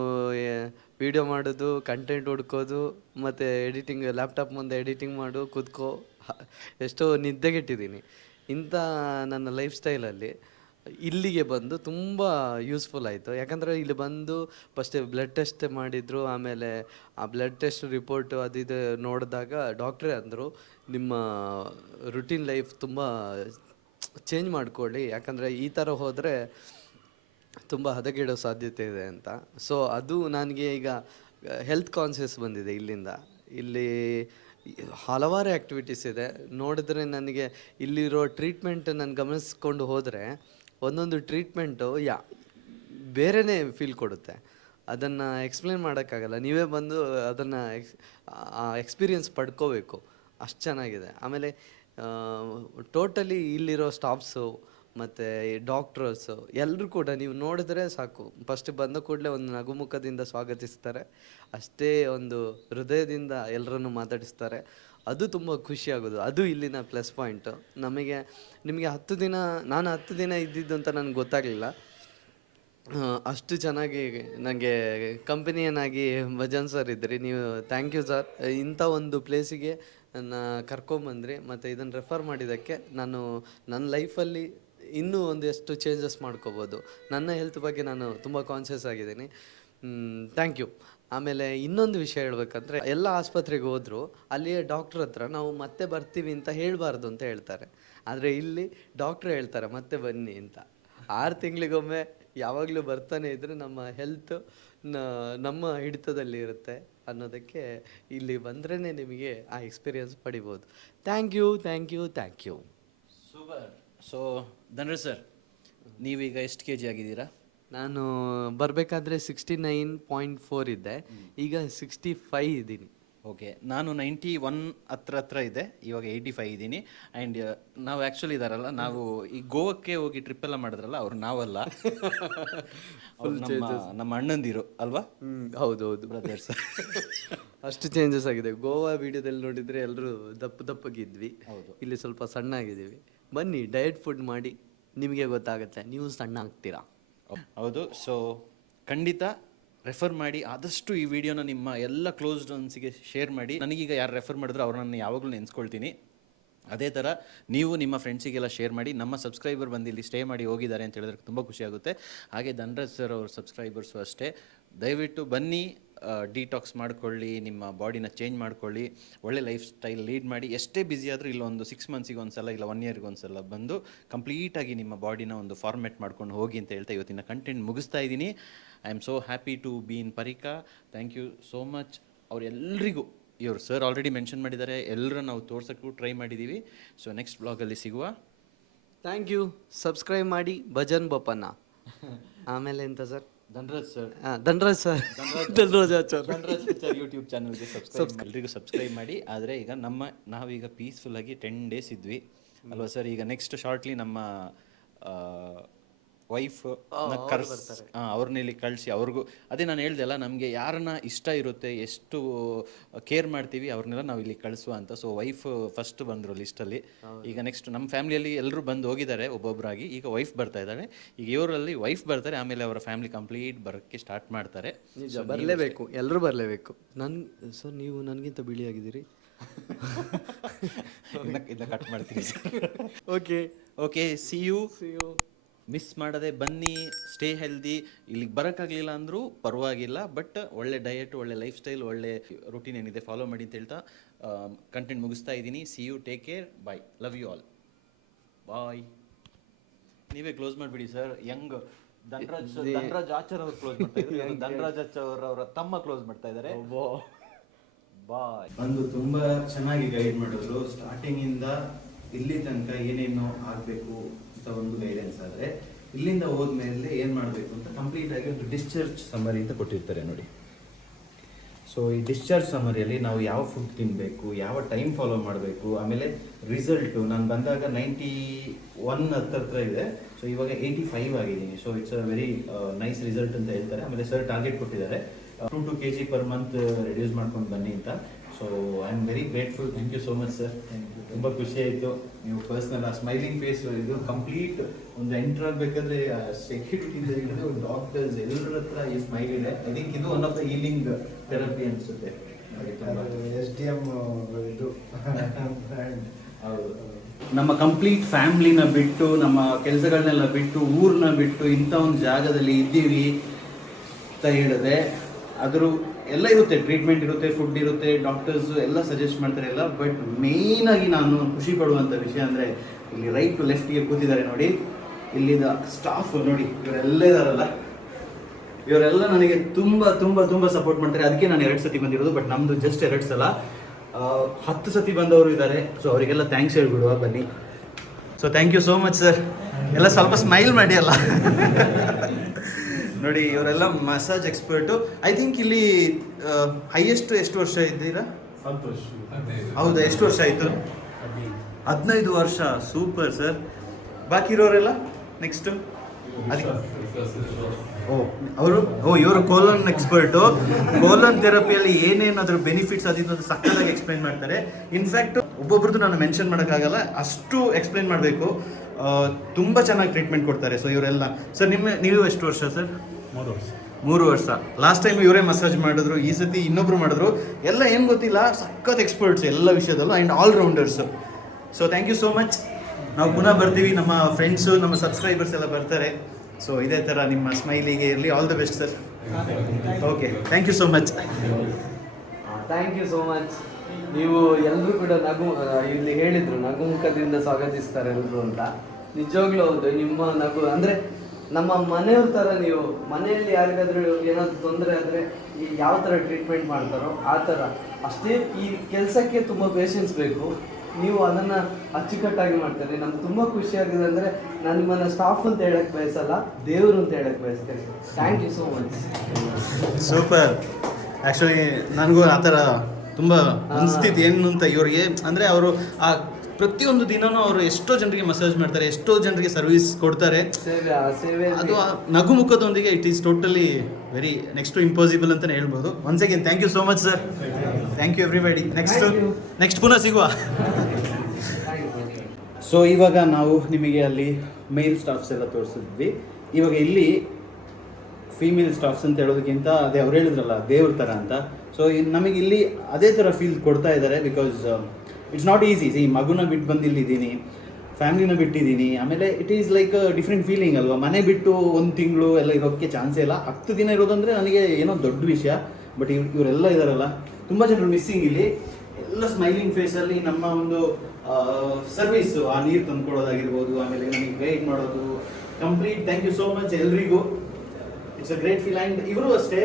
ವಿಡಿಯೋ ಮಾಡೋದು, ಕಂಟೆಂಟ್ ಹುಡ್ಕೋದು, ಮತ್ತು ಎಡಿಟಿಂಗ್, ಲ್ಯಾಪ್ಟಾಪ್ ಮುಂದೆ ಎಡಿಟಿಂಗ್ ಮಾಡು ಕೂತ್ಕೋ, ಎಷ್ಟೋ ನಿದ್ದೆಗೆಟ್ಟಿದ್ದೀನಿ. ಇಂಥ ನನ್ನ ಲೈಫ್ ಸ್ಟೈಲಲ್ಲಿ ಇಲ್ಲಿಗೆ ಬಂದು ತುಂಬ ಯೂಸ್ಫುಲ್ ಆಯಿತು. ಯಾಕಂದರೆ ಇಲ್ಲಿ ಬಂದು ಫಸ್ಟ್ ಬ್ಲಡ್ ಟೆಸ್ಟ್ ಮಾಡಿದರು. ಆಮೇಲೆ ಆ ಬ್ಲಡ್ ಟೆಸ್ಟ್ ರಿಪೋರ್ಟು ಅದಿದು ನೋಡಿದಾಗ ಡಾಕ್ಟ್ರೇ ಅಂದರು, ನಿಮ್ಮ ರುಟೀನ್ ಲೈಫ್ ತುಂಬ ಚೇಂಜ್ ಮಾಡ್ಕೊಳ್ಳಿ, ಯಾಕಂದರೆ ಈ ಥರ ಹೋದರೆ ತುಂಬ ಹದಗೆಡೋ ಸಾಧ್ಯತೆ ಇದೆ ಅಂತ. ಸೊ ಅದು ನನಗೆ ಈಗ ಹೆಲ್ತ್ ಕಾನ್ಷಿಯಸ್ ಬಂದಿದೆ ಇಲ್ಲಿಂದ. ಇಲ್ಲಿ ಹಲವಾರು ಆ್ಯಕ್ಟಿವಿಟೀಸ್ ಇದೆ. ನೋಡಿದ್ರೆ ನನಗೆ ಇಲ್ಲಿರೋ ಟ್ರೀಟ್ಮೆಂಟ್ ನಾನು ಗಮನಿಸ್ಕೊಂಡು ಹೋದರೆ ಒಂದೊಂದು ಟ್ರೀಟ್ಮೆಂಟು ಬೇರೆಯೇ ಫೀಲ್ ಕೊಡುತ್ತೆ. ಅದನ್ನು ಎಕ್ಸ್ಪ್ಲೇನ್ ಮಾಡೋಕ್ಕಾಗಲ್ಲ. ನೀವೇ ಬಂದು ಅದನ್ನು ಎಕ್ಸ್ಪೀರಿಯನ್ಸ್ ಪಡ್ಕೋಬೇಕು, ಅಷ್ಟು ಚೆನ್ನಾಗಿದೆ. ಆಮೇಲೆ ಟೋಟಲಿ ಇಲ್ಲಿರೋ ಸ್ಟಾಫ್ಸು ಮತ್ತು ಈ ಡಾಕ್ಟ್ರಸ್ಸು ಎಲ್ಲರೂ ಕೂಡ ನೀವು ನೋಡಿದ್ರೆ ಸಾಕು, ಫಸ್ಟ್ ಬಂದ ಕೂಡಲೇ ಒಂದು ನಗುಮುಖದಿಂದ ಸ್ವಾಗತಿಸ್ತಾರೆ, ಅಷ್ಟೇ ಒಂದು ಹೃದಯದಿಂದ ಎಲ್ಲರನ್ನು ಮಾತಾಡಿಸ್ತಾರೆ. ಅದು ತುಂಬ ಖುಷಿಯಾಗೋದು, ಅದು ಇಲ್ಲಿನ ಪ್ಲಸ್ ಪಾಯಿಂಟು. ನಿಮಗೆ 10 ದಿನ, ನಾನು 10 ದಿನ ಇದ್ದಿದ್ದು ಅಂತ ನನಗೆ ಗೊತ್ತಾಗಲಿಲ್ಲ. ಅಷ್ಟು ಚೆನ್ನಾಗಿ ನನಗೆ ಕಂಪನಿಯನ್ನಾಗಿ ಭಜನ್ ಸರ್ ಇದ್ರಿ. ನೀವು ಥ್ಯಾಂಕ್ ಯು ಸರ್, ಇಂಥ ಒಂದು ಪ್ಲೇಸಿಗೆ ನನ್ನ ಕರ್ಕೊಂಬಂದ್ರಿ ಮತ್ತು ಇದನ್ನು ರೆಫರ್ ಮಾಡಿದ್ದಕ್ಕೆ. ನಾನು ನನ್ನ ಲೈಫಲ್ಲಿ ಇನ್ನೂ ಒಂದಷ್ಟು ಚೇಂಜಸ್ ಮಾಡ್ಕೋಬೋದು. ನನ್ನ ಹೆಲ್ತ್ ಬಗ್ಗೆ ನಾನು ತುಂಬ ಕಾನ್ಷಿಯಸ್ ಆಗಿದ್ದೀನಿ. Thank you. ಆಮೇಲೆ ಇನ್ನೊಂದು ವಿಷಯ ಹೇಳ್ಬೇಕಂದ್ರೆ, ಎಲ್ಲ ಆಸ್ಪತ್ರೆಗೆ ಹೋದರೂ ಅಲ್ಲಿಯ ಡಾಕ್ಟ್ರ್ ಹತ್ರ ನಾವು ಮತ್ತೆ ಬರ್ತೀವಿ ಅಂತ ಹೇಳಬಾರ್ದು ಅಂತ ಹೇಳ್ತಾರೆ. ಆದರೆ ಇಲ್ಲಿ ಡಾಕ್ಟ್ರು ಹೇಳ್ತಾರೆ ಮತ್ತೆ ಬನ್ನಿ ಅಂತ. 6 ತಿಂಗಳಿಗೊಮ್ಮೆ ಯಾವಾಗಲೂ ಬರ್ತಾನೆ ಇದ್ದರೆ ನಮ್ಮ ಹೆಲ್ತು ನಮ್ಮ ಹಿಡಿತದಲ್ಲಿ ಇರುತ್ತೆ ಅನ್ನೋದಕ್ಕೆ ಇಲ್ಲಿ ಬಂದ್ರೇ ನಿಮಗೆ ಆ ಎಕ್ಸ್ಪೀರಿಯನ್ಸ್ ಪಡಿಬೋದು. Thank you, thank you, thank you. Super. So Dhanraj sir, ನೀವೀಗ ಎಷ್ಟು kg ಆಗಿದ್ದೀರಾ? ನಾನು ಬರಬೇಕಾದ್ರೆ 69.4 ಇದ್ದೆ, ಈಗ 65 ಇದ್ದೀನಿ. ಓಕೆ, ನಾನು 91 ಹತ್ರ ಇದೆ, ಇವಾಗ 85 ಇದ್ದೀನಿ. ಆ್ಯಂಡ್ ನಾವು ಆ್ಯಕ್ಚುಲಿ ಇದಾರಲ್ಲ, ನಾವು ಈ ಗೋವಾಕ್ಕೆ ಹೋಗಿ ಟ್ರಿಪ್ ಎಲ್ಲ ಮಾಡಿದ್ರಲ್ಲ, ಅವ್ರು ನಾವಲ್ಲ, ನಮ್ಮ ಅಣ್ಣಂದಿರು ಅಲ್ವಾ? ಹೌದೌದು ಬ್ರದರ್ಸ್. ಅಷ್ಟು ಚೇಂಜಸ್ ಆಗಿದೆ. ಗೋವಾ ವಿಡಿಯೋದಲ್ಲಿ ನೋಡಿದರೆ ಎಲ್ಲರೂ ದಪ್ಪಗಿದ್ವಿ, ಇಲ್ಲಿ ಸ್ವಲ್ಪ ಸಣ್ಣ ಆಗಿದ್ದೀವಿ. ಬನ್ನಿ, ಡಯಟ್ ಫುಡ್ ಮಾಡಿ, ನಿಮಗೆ ಗೊತ್ತಾಗುತ್ತೆ, ನೀವು ಸಣ್ಣ ಆಗ್ತೀರಾ. ಹೌದು. ಸೊ ಖಂಡಿತ ರೆಫರ್ ಮಾಡಿ, ಆದಷ್ಟು ಈ ವಿಡಿಯೋನ ನಿಮ್ಮ ಎಲ್ಲ ಕ್ಲೋಸ್ಡ್ ಒನ್ಸಿಗೆ ಶೇರ್ ಮಾಡಿ. ನನಗೀಗ ಯಾರು ರೆಫರ್ ಮಾಡಿದ್ರು ಅವ್ರನ್ನ ಯಾವಾಗಲೂ ನೆನೆಸ್ಕೊಳ್ತೀನಿ. ಅದೇ ಥರ ನೀವು ನಿಮ್ಮ ಫ್ರೆಂಡ್ಸಿಗೆಲ್ಲ ಶೇರ್ ಮಾಡಿ. ನಮ್ಮ ಸಬ್ಸ್ಕ್ರೈಬರ್ ಬಂದು ಇಲ್ಲಿ ಸ್ಟೇ ಮಾಡಿ ಹೋಗಿದ್ದಾರೆ ಅಂತ ಹೇಳಿದ್ರೆ ತುಂಬ ಖುಷಿಯಾಗುತ್ತೆ. ಹಾಗೆ ಧನ್ರಾಜ್ ಸರ್ ಅವ್ರ ಸಬ್ಸ್ಕ್ರೈಬರ್ಸು ಅಷ್ಟೇ, ದಯವಿಟ್ಟು ಬನ್ನಿ, ಡಿಟಾಕ್ಸ್ ಮಾಡ್ಕೊಳ್ಳಿ, ನಿಮ್ಮ ಬಾಡಿನ ಚೇಂಜ್ ಮಾಡ್ಕೊಳ್ಳಿ, ಒಳ್ಳೆ ಲೈಫ್ ಸ್ಟೈಲ್ ಲೀಡ್ ಮಾಡಿ. ಎಷ್ಟೇ ಬ್ಯುಸಿ ಆದರೂ ಇಲ್ಲೊಂದು 6 ಮಂತ್ಸಿಗೆ ಒಂದ್ಸಲ, ಇಲ್ಲ 1 ಇಯರ್ಗೆ ಒಂದ್ಸಲ ಬಂದು ಕಂಪ್ಲೀಟಾಗಿ ನಿಮ್ಮ ಬಾಡಿನ ಒಂದು ಫಾರ್ಮೆಟ್ ಮಾಡ್ಕೊಂಡು ಹೋಗಿ ಅಂತ ಹೇಳ್ತಾ ಇವತ್ತಿನ ಕಂಟೆಂಟ್ ಮುಗಿಸ್ತಾ ಇದ್ದೀನಿ. I am so happy to be in Pareeka. Thank you so much. ಅವರೆಲ್ಲರಿಗೂ ಇವರು ಸರ್ ಆಲ್ರೆಡಿ ಮೆನ್ಷನ್ ಮಾಡಿದ್ದಾರೆ, ಎಲ್ಲರೂ ನಾವು ತೋರ್ಸೋಕ್ಕೂ ಟ್ರೈ ಮಾಡಿದ್ದೀವಿ. ಸೊ ನೆಕ್ಸ್ಟ್ ಬ್ಲಾಗಲ್ಲಿ ಸಿಗುವ. Thank you. ಸಬ್ಸ್ಕ್ರೈಬ್ ಮಾಡಿ ಭಜನ್ ಬಪ್ಪಣ್ಣ. ಆಮೇಲೆ ಎಂತ ಸರ್? ಧನ್ರಾಜ್ ಆಚಾರ್ ಯೂಟ್ಯೂಬ್ ಚಾನಲ್ಗೆ ಎಲ್ರಿಗೂ ಸಬ್ಸ್ಕ್ರೈಬ್ ಮಾಡಿ. ಆದರೆ ಈಗ ನಾವೀಗ ಪೀಸ್ಫುಲ್ಲಾಗಿ 10 ಡೇಸ್ ಇದ್ವಿ ಅಲ್ವಾ ಸರ್? ಈಗ ನೆಕ್ಸ್ಟ್ ಶಾರ್ಟ್ಲಿ ನಮ್ಮ ವೈಫ್ ಅವ್ರನ್ನ ಇಲ್ಲಿ ಕಳಿಸಿ, ಅವ್ರಿಗೂ ಅದೇ ನಾನು ಹೇಳ್ದೆ ಅಲ್ಲ, ನಮಗೆ ಯಾರನ್ನ ಇಷ್ಟ ಇರುತ್ತೆ, ಎಷ್ಟು ಕೇರ್ ಮಾಡ್ತೀವಿ, ಅವ್ರನ್ನೆಲ್ಲ ನಾವು ಇಲ್ಲಿ ಕಳಿಸುವ ಅಂತ. ಸೊ ವೈಫ್ ಫಸ್ಟ್ ಬಂದರು ಲಿಸ್ಟಲ್ಲಿ. ಈಗ ನೆಕ್ಸ್ಟ್ ನಮ್ಮ ಫ್ಯಾಮಿಲಿಯಲ್ಲಿ ಎಲ್ಲರೂ ಬಂದು ಹೋಗಿದ್ದಾರೆ ಒಬ್ಬೊಬ್ಬರಾಗಿ. ಈಗ ವೈಫ್ ಬರ್ತಾ ಇದ್ದಾಳೆ. ಈಗ ಇವರಲ್ಲಿ ವೈಫ್ ಬರ್ತಾರೆ, ಆಮೇಲೆ ಅವರ ಫ್ಯಾಮಿಲಿ ಕಂಪ್ಲೀಟ್ ಬರೋಕ್ಕೆ ಸ್ಟಾರ್ಟ್ ಮಾಡ್ತಾರೆ. ಬರಲೇಬೇಕು, ಎಲ್ಲರೂ ಬರಲೇಬೇಕು. ಸರ್ ನೀವು ನನಗಿಂತ ಬಿಳಿಯಾಗಿದ್ದೀರಿ. ಇದನ್ನ ಕಟ್ ಮಾಡ್ತೀನಿ. Okay, C you. ಮಿಸ್ ಮಾಡದೆ ಬನ್ನಿ, ಸ್ಟೇ ಹೆಲ್ದಿ. ಇಲ್ಲಿಗೆ ಬರೋಕ್ಕಾಗಲಿಲ್ಲ ಅಂದರೂ ಪರವಾಗಿಲ್ಲ, ಬಟ್ ಒಳ್ಳೆ ಡಯಟ್, ಒಳ್ಳೆ ಲೈಫ್ ಸ್ಟೈಲ್, ಒಳ್ಳೆ ರೂಟೀನ್ ಏನಿದೆ ಫಾಲೋ ಮಾಡಿ ಅಂತ ಹೇಳ್ತಾ ಕಂಟೆಂಟ್ ಮುಗಿಸ್ತಾ ಇದ್ದೀನಿ. See you, take care, bye, love you all, bye. ನೀವೇ ಕ್ಲೋಸ್ ಮಾಡಿಬಿಡಿ ಸರ್. ಧನ್ರಾಜ್ ಆಚಾರ್ ಅವರು ಕ್ಲೋಸ್ ಮಾಡ್ತಾ ಇದ್ದಾರೆ. ಧನ್ರಾಜ್ ಆಚಾರ್ ಅವರ ತಮ್ಮ ಕ್ಲೋಸ್ ಮಾಡ್ತಾ ಇದ್ದಾರೆ. ಬಾಯ್. ಬಂದು ತುಂಬ ಚೆನ್ನಾಗಿ ಗೈಡ್ ಮಾಡಿದ್ರು. ಸ್ಟಾರ್ಟಿಂಗಿಂದ ಇಲ್ಲಿ ತನಕ ಏನೇನು ಆಗಬೇಕು ಅಂತ ಒಂದು ಗೈಡೆನ್ಸ್. ಆದರೆ ಇಲ್ಲಿಂದ ಹೋದ್ಮೇಲೆ ಏನು ಮಾಡಬೇಕು ಅಂತ ಕಂಪ್ಲೀಟ್ ಆಗಿ ಒಂದು ಡಿಸ್ಚಾರ್ಜ್ ಸಮರಿ ಅಂತ ಕೊಟ್ಟಿರ್ತಾರೆ ನೋಡಿ. ಸೊ ಈ ಡಿಸ್ಚಾರ್ಜ್ ಸಮರಿಯಲ್ಲಿ ನಾವು ಯಾವ ಫುಡ್ ತಿನ್ನಬೇಕು, ಯಾವ ಟೈಮ್ ಫಾಲೋ ಮಾಡಬೇಕು, ಆಮೇಲೆ ರಿಸಲ್ಟು. ನಾನು ಬಂದಾಗ 91 ಹತ್ರ ಇದೆ, ಸೊ ಇವಾಗ 85 ಆಗಿದ್ದೀನಿ. So it's a very nice result ಅಂತ ಹೇಳ್ತಾರೆ. ಆಮೇಲೆ ಸರ್ ಟಾರ್ಗೆಟ್ ಕೊಟ್ಟಿದ್ದಾರೆ 2 kg ಪರ್ ಮಂತ್ ರಿಡ್ಯೂಸ್ ಮಾಡ್ಕೊಂಡು ಬನ್ನಿ ಅಂತ. So I am very grateful. Thank you so much sir. ತುಂಬ ಖುಷಿ ಆಯಿತು. ನೀವು ಪರ್ಸ್ನಲ್ ಆ ಸ್ಮೈಲಿಂಗ್ ಫೇಸ್, ಇದು ಕಂಪ್ಲೀಟ್ ಒಂದು ಎಂಟರ್ ಆಗಬೇಕಾದ್ರೆ ಸೆಕ್ಯೂರಿಟಿ ಡಾಕ್ಟರ್ಸ್ ಎಲ್ಲರ ಹತ್ರ ಈ ಸ್ಮೈಲ್ ಇದೆ. ಐ ಥಿಂಕ್ ಇದು one of the healing therapy ಅನಿಸುತ್ತೆ. S.D.M. ಇದು ಹೌದು. ನಮ್ಮ ಕಂಪ್ಲೀಟ್ ಫ್ಯಾಮ್ಲಿನ ಬಿಟ್ಟು, ನಮ್ಮ ಕೆಲಸಗಳನ್ನೆಲ್ಲ ಬಿಟ್ಟು, ಊರನ್ನ ಬಿಟ್ಟು ಇಂಥ ಒಂದು ಜಾಗದಲ್ಲಿ ಇದ್ದೀವಿ ಅಂತ ಹೇಳಿದ್ರೆ ಅದ್ರ ಎಲ್ಲ ಇರುತ್ತೆ, ಟ್ರೀಟ್ಮೆಂಟ್ ಇರುತ್ತೆ, ಫುಡ್ ಇರುತ್ತೆ, ಡಾಕ್ಟರ್ಸು ಎಲ್ಲ ಸಜೆಸ್ಟ್ ಮಾಡ್ತಾರೆ ಎಲ್ಲ. ಬಟ್ ಮೇಯ್ನಾಗಿ ನಾನು ಖುಷಿ ಪಡುವಂಥ ವಿಷಯ ಅಂದರೆ ಇಲ್ಲಿ ರೈಟ್ ಟು ಲೆಫ್ಟಿಗೆ ಕೂತಿದ್ದಾರೆ ನೋಡಿ, ಇಲ್ಲಿದ ಸ್ಟಾಫ್ ನೋಡಿ, ಇವರೆಲ್ಲ ಇದಾರಲ್ಲ, ಇವರೆಲ್ಲ ನನಗೆ ತುಂಬ ತುಂಬ ತುಂಬ ಸಪೋರ್ಟ್ ಮಾಡ್ತಾರೆ. ಅದಕ್ಕೆ ನಾನು 2 ಸತಿ ಬಂದಿರೋದು. ಬಟ್ ನಮ್ಮದು ಜಸ್ಟ್ 2 ಸಲ, 10 ಸತಿ ಬಂದವರು ಇದ್ದಾರೆ. ಸೊ ಅವರಿಗೆಲ್ಲ ಥ್ಯಾಂಕ್ಸ್ ಹೇಳ್ಬಿಡುವ ಬನ್ನಿ. So thank you so much sir. ಎಲ್ಲ ಸ್ವಲ್ಪ ಸ್ಮೈಲ್ ಮಾಡಿ ಅಲ್ಲ. ನೋಡಿ ಇವರೆಲ್ಲ ಮಸಾಜ್ ಎಕ್ಸ್ಪರ್ಟು. ಐ ಥಿಂಕ್ ಇಲ್ಲಿ ಹೈಯೆಸ್ಟ್ ಎಷ್ಟು ವರ್ಷ ಇದ್ದೀರಾ? 10 ವರ್ಷ. ಹೌದಾ, ಎಷ್ಟು ವರ್ಷ ಆಯಿತು? 15 ವರ್ಷ. Super sir. ಬಾಕಿ ಇರೋರೆಲ್ಲ ನೆಕ್ಸ್ಟು ಇವರು ಕೋಲನ್ ಎಕ್ಸ್ಪರ್ಟು. ಕೋಲನ್ ಥೆರಪಿಯಲ್ಲಿ ಏನೇನು ಅದ್ರ ಬೆನಿಫಿಟ್ಸ್ ಅದಿದ್ದು ಸಕ್ಕತ್ತಾಗಿ ಎಕ್ಸ್ಪ್ಲೈನ್ ಮಾಡ್ತಾರೆ. ಇನ್ಫ್ಯಾಕ್ಟ್ ಒಬ್ಬೊಬ್ರದ್ದು ನಾನು ಮೆನ್ಷನ್ ಮಾಡೋಕ್ಕಾಗಲ್ಲ, ಅಷ್ಟು ಎಕ್ಸ್ಪ್ಲೈನ್ ಮಾಡಬೇಕು. ತುಂಬ ಚೆನ್ನಾಗಿ ಟ್ರೀಟ್ಮೆಂಟ್ ಕೊಡ್ತಾರೆ. ಸೊ ಇವರೆಲ್ಲ ಸರ್, ನೀವು ಎಷ್ಟು ವರ್ಷ ಸರ್? 3 ವರ್ಷ. 3 ವರ್ಷ. ಲಾಸ್ಟ್ ಟೈಮ್ ಇವರೇ ಮಸಾಜ್ ಮಾಡಿದ್ರು, ಈ ಸತಿ ಇನ್ನೊಬ್ರು ಮಾಡಿದ್ರು. ಎಲ್ಲ ಏನು ಗೊತ್ತಿಲ್ಲ, ಸಖತ್ ಎಕ್ಸ್ಪರ್ಟ್ಸ್ ಎಲ್ಲ ವಿಷಯದಲ್ಲೂ and allrounders. So thank you so much. ನಾವು ಪುನಃ ಬರ್ತೀವಿ, ನಮ್ಮ ಫ್ರೆಂಡ್ಸು, ನಮ್ಮ ಸಬ್ಸ್ಕ್ರೈಬರ್ಸ್ ಎಲ್ಲ ಬರ್ತಾರೆ. ಸೊ ಇದೇ ಥರ ನಿಮ್ಮ ಸ್ಮೈಲಿಗೆ ಇರಲಿ. All the best sir. Okay, thank you so much. Thank you so much. ನೀವು ಎಲ್ಲರೂ ಕೂಡ ಇಲ್ಲಿ ಹೇಳಿದರು ನಗುಮುಖದಿಂದ ಸ್ವಾಗತಿಸ್ತಾರೆ ಎಲ್ಲರೂ ಅಂತ. ನಿಜವಾಗ್ಲೂ ಹೌದು. ನಿಮ್ಮ ನಗು ಅಂದರೆ ನಮ್ಮ ಮನೆಯವ್ರ ಥರ. ನೀವು ಮನೆಯಲ್ಲಿ ಯಾರಿಗಾದ್ರೂ ಏನಾದರೂ ತೊಂದರೆ ಆದರೆ ಯಾವ ಥರ ಟ್ರೀಟ್ಮೆಂಟ್ ಮಾಡ್ತಾರೋ ಆ ಥರ ಅಷ್ಟೇ. ಈ ಕೆಲಸಕ್ಕೆ ತುಂಬ ಪೇಷನ್ಸ್ ಬೇಕು. ನೀವು ಅದನ್ನು ಅಚ್ಚುಕಟ್ಟಾಗಿ ಮಾಡ್ತಾರೆ. ನಮ್ಗೆ ತುಂಬ ಖುಷಿಯಾಗಿದೆ. ಅಂದರೆ ನಾನು ನಿಮ್ಮನ್ನು ಸ್ಟಾಫ್ ಅಂತ ಹೇಳಕ್ಕೆ ಬಯಸಲ್ಲ, ದೇವರು ಅಂತ ಹೇಳಕ್ಕೆ ಬಯಸ್ತೇನೆ. Thank you so much. Super. Actually ನನಗೂ ಆ ಥರ ತುಂಬ ಅನಿಸ್ತಿತ್ತು ಏನು ಅಂತ. ಇವ್ರಿಗೆ ಅಂದರೆ ಅವರು ಆ ಪ್ರತಿಯೊಂದು ದಿನವೂ ಅವರು ಎಷ್ಟೋ ಜನರಿಗೆ ಮಸಾಜ್ ಮಾಡ್ತಾರೆ, ಎಷ್ಟೋ ಜನರಿಗೆ ಸರ್ವಿಸ್ ಕೊಡ್ತಾರೆ. ಸೇವೆ ಅದು ನಗು ಮುಖದೊಂದಿಗೆ it is totally very next to impossible ಅಂತಲೇ ಹೇಳ್ಬೋದು. Once again thank you so much sir. Thank you everybody. Next ಪುನಃ ಸಿಗುವ. ಸೊ ಇವಾಗ ನಾವು ನಿಮಗೆ ಅಲ್ಲಿ ಮೇಲ್ ಸ್ಟಾಫ್ಸ್ ಎಲ್ಲ ತೋರಿಸಿದ್ವಿ. ಇವಾಗ ಇಲ್ಲಿ ಫೀಮೇಲ್ ಸ್ಟಾಫ್ಸ್ ಅಂತ ಹೇಳೋದಕ್ಕಿಂತ ಅದೇ ಅವ್ರು ಹೇಳಿದ್ರಲ್ಲ ದೇವ್ರ ಥರ ಅಂತ. ಸೊ ನಮಗೆ ಇಲ್ಲಿ ಅದೇ ಥರ ಫೀಲ್ ಕೊಡ್ತಾ ಇದ್ದಾರೆ. Because it's not easy. ಈ ಮಗುನ ಬಿಟ್ಟು ಬಂದು ಇಲ್ಲಿದ್ದೀನಿ, ಫ್ಯಾಮ್ಲಿನ ಬಿಟ್ಟಿದ್ದೀನಿ. ಆಮೇಲೆ it is like different feeling ಅಲ್ವಾ. ಮನೆ ಬಿಟ್ಟು 1 ತಿಂಗಳು ಎಲ್ಲ ಇರೋಕ್ಕೆ ಚಾನ್ಸೇ ಇಲ್ಲ. 10 ದಿನ ಇರೋದಂದರೆ ನನಗೆ ಏನೋ ದೊಡ್ಡ ವಿಷಯ. ಬಟ್ ಇವರೆಲ್ಲ ಇದ್ದಾರಲ್ಲ, ತುಂಬ ಜನರು ಮಿಸ್ಸಿಂಗ್ ಇಲ್ಲಿ. ಎಲ್ಲ ಸ್ಮೈಲಿಂಗ್ ಫೇಸಲ್ಲಿ ನಮ್ಮ ಒಂದು ಸರ್ವಿಸು, ಆ ನೀರು ತಂದ್ಕೊಡೋದಾಗಿರ್ಬೋದು, ಆಮೇಲೆ ನಮಗೆ ಗೈಡ್ ಮಾಡೋದು, complete thank you so much ಎಲ್ರಿಗೂ. It's a great feel. And ಇವರು ಅಷ್ಟೇ,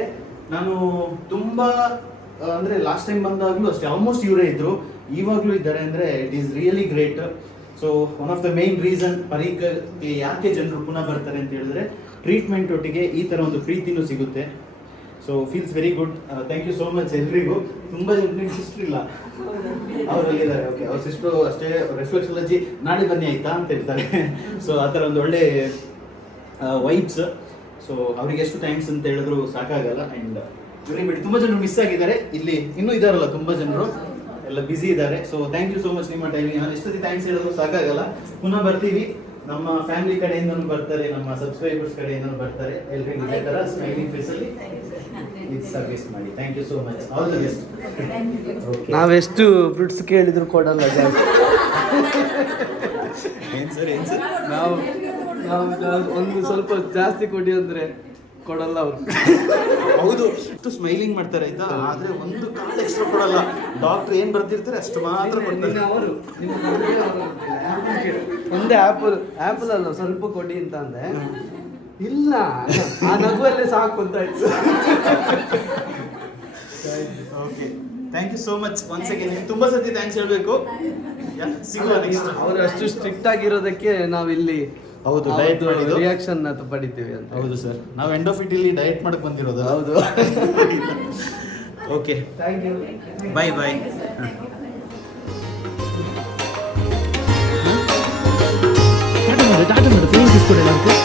ನಾನು ತುಂಬ ಅಂದರೆ ಲಾಸ್ಟ್ ಟೈಮ್ ಬಂದಾಗಲೂ ಅಷ್ಟೇ ಆಲ್ಮೋಸ್ಟ್ ಇವರೇ ಇದ್ದರು, ಇವಾಗಲೂ ಇದ್ದಾರೆ. ಅಂದರೆ it is really great. So one of the main reason ಪರೀಕಗೆ ಯಾಕೆ ಜನರು ಪುನಃ ಬರ್ತಾರೆ ಅಂತ ಹೇಳಿದ್ರೆ, ಟ್ರೀಟ್ಮೆಂಟ್ ಒಟ್ಟಿಗೆ ಈ ಥರ ಒಂದು ಪ್ರೀತಿನೂ ಸಿಗುತ್ತೆ. So feels very good. Thank you so much ಎಲ್ರಿಗೂ. ತುಂಬ ಜನರಿಗೆ ಸಿಸ್ಟರ್ ಇಲ್ಲ, ಅವರಲ್ಲಿದ್ದಾರೆ. ಓಕೆ, ಅವ್ರ ಸಿಸ್ಟರು ಅಷ್ಟೇ ರಿಫ್ಲೆಕ್ಸಾಲಜಿ ನಾಳೆ ಬನ್ನಿ ಆಯಿತಾ ಅಂತ ಇರ್ತಾರೆ. ಸೊ ಆ ಥರ ಒಂದು ಒಳ್ಳೆ ವೈಬ್ಸ್. ಸೊ ಅವರಿಗೆ ಎಷ್ಟು ಥ್ಯಾಂಕ್ಸ್ ಅಂತ ಹೇಳಿದ್ರು ಸಾಕಾಗಲ್ಲ. ಆ್ಯಂಡ್ ಬಿಡಿ, ತುಂಬ ಜನರು ಮಿಸ್ ಆಗಿದ್ದಾರೆ. ಇಲ್ಲಿ ಇನ್ನೂ ಇದ್ದಾರಲ್ಲ ತುಂಬ ಜನರು, ಎಲ್ಲ ಬ್ಯುಸಿ ಇದ್ದಾರೆ. So thank you so much ನಿಮ್ಮ ಟೈಮಿಗೆ. ನಾನು ಎಷ್ಟೊತ್ತಿ ಥ್ಯಾಂಕ್ಸ್ ಹೇಳಿದ್ರು ಸಾಕಾಗಲ್ಲ. ಪುನಃ ಬರ್ತೀವಿ. ನಮ್ಮ ಫ್ಯಾಮಿಲಿ ಕಡೆಯಿಂದನೂ ಬರ್ತಾರೆ, ನಮ್ಮ ಸಬ್ಸ್ಕ್ರೈಬರ್ಸ್ ಕಡೆಯಿಂದನೂ ಬರ್ತಾರೆ. ಎಲ್ರಿಗೂ ಇದೇ ಥರ ಸ್ಮೈಲಿಂಗ್ ಫೇಸಲ್ಲಿ ಇದು ಸರ್ವಿಸ್ ಮಾಡಿ. Thank you so much. All the best. ನಾವೆಷ್ಟು ಫ್ರೂಟ್ಸ್ ಕೇಳಿದ್ರು ಕೊಡಲ್ಲ ಜಾಸ್ತಿ. ಏನು ಸರ್ ನಾವು ಒಂದು ಸ್ವಲ್ಪ ಜಾಸ್ತಿ ಕೊಡಿ ಅಂದರೆ ಕೊಡಲ್ಲ ಅವರು. ಹೌದು, ಅಷ್ಟು ಸ್ಮೈಲಿಂಗ್ ಮಾಡ್ತಾರೆ ಆಯ್ತಾ, ಆದರೆ ಒಂದು ಕಾರ್ಡ್ ಎಕ್ಸ್ಟ್ರಾ ಕೊಡಲ್ಲ. ಡಾಕ್ಟರ್ ಏನು ಬರ್ತಿರ್ತಾರೆ ಅಷ್ಟು ಮಾತ್ರ ಕೊಡ್ತಾರೆ. ಅವರು ಒಂದೇ ಆ್ಯಪಲ್ ಅಲ್ಲ ಸ್ವಲ್ಪ ಕೊಡಿ ಅಂತ ಅಂದೆ, ಇಲ್ಲ ಆ ನಗುವಲ್ಲೇ ಸಾಕು ಅಂತ ಆಯ್ತು. Okay, thank you so much once again. ತುಂಬ ಸತಿ ಥ್ಯಾಂಕ್ಸ್ ಹೇಳಬೇಕು. ಸಿಗುವ ನೆಕ್ಸ್ಟ್. ಅವರು ಅಷ್ಟು ಸ್ಟ್ರಿಕ್ಟ್ ಆಗಿರೋದಕ್ಕೆ ನಾವಿಲ್ಲಿ ಹೌದು ಡಯಟ್ ಮಾಡಿದ್ದು ರಿಯಾಕ್ಷನ್ ಪಡಿತೀವಿ ಅಂತ. ಹೌದು ಸರ್, ನಾವು ಎಂಡ್ ಆಫ್ ಇಟ್ ಇಲ್ಲಿ ಡಯಟ್ ಮಾಡಕ್ಕೆ ಬಂದಿರೋದು. ಹೌದು. Okay, thank you. Bye bye. ಟಾಟಾ ಮಾಡು, ಏನು తీసుకొడేలా అంటే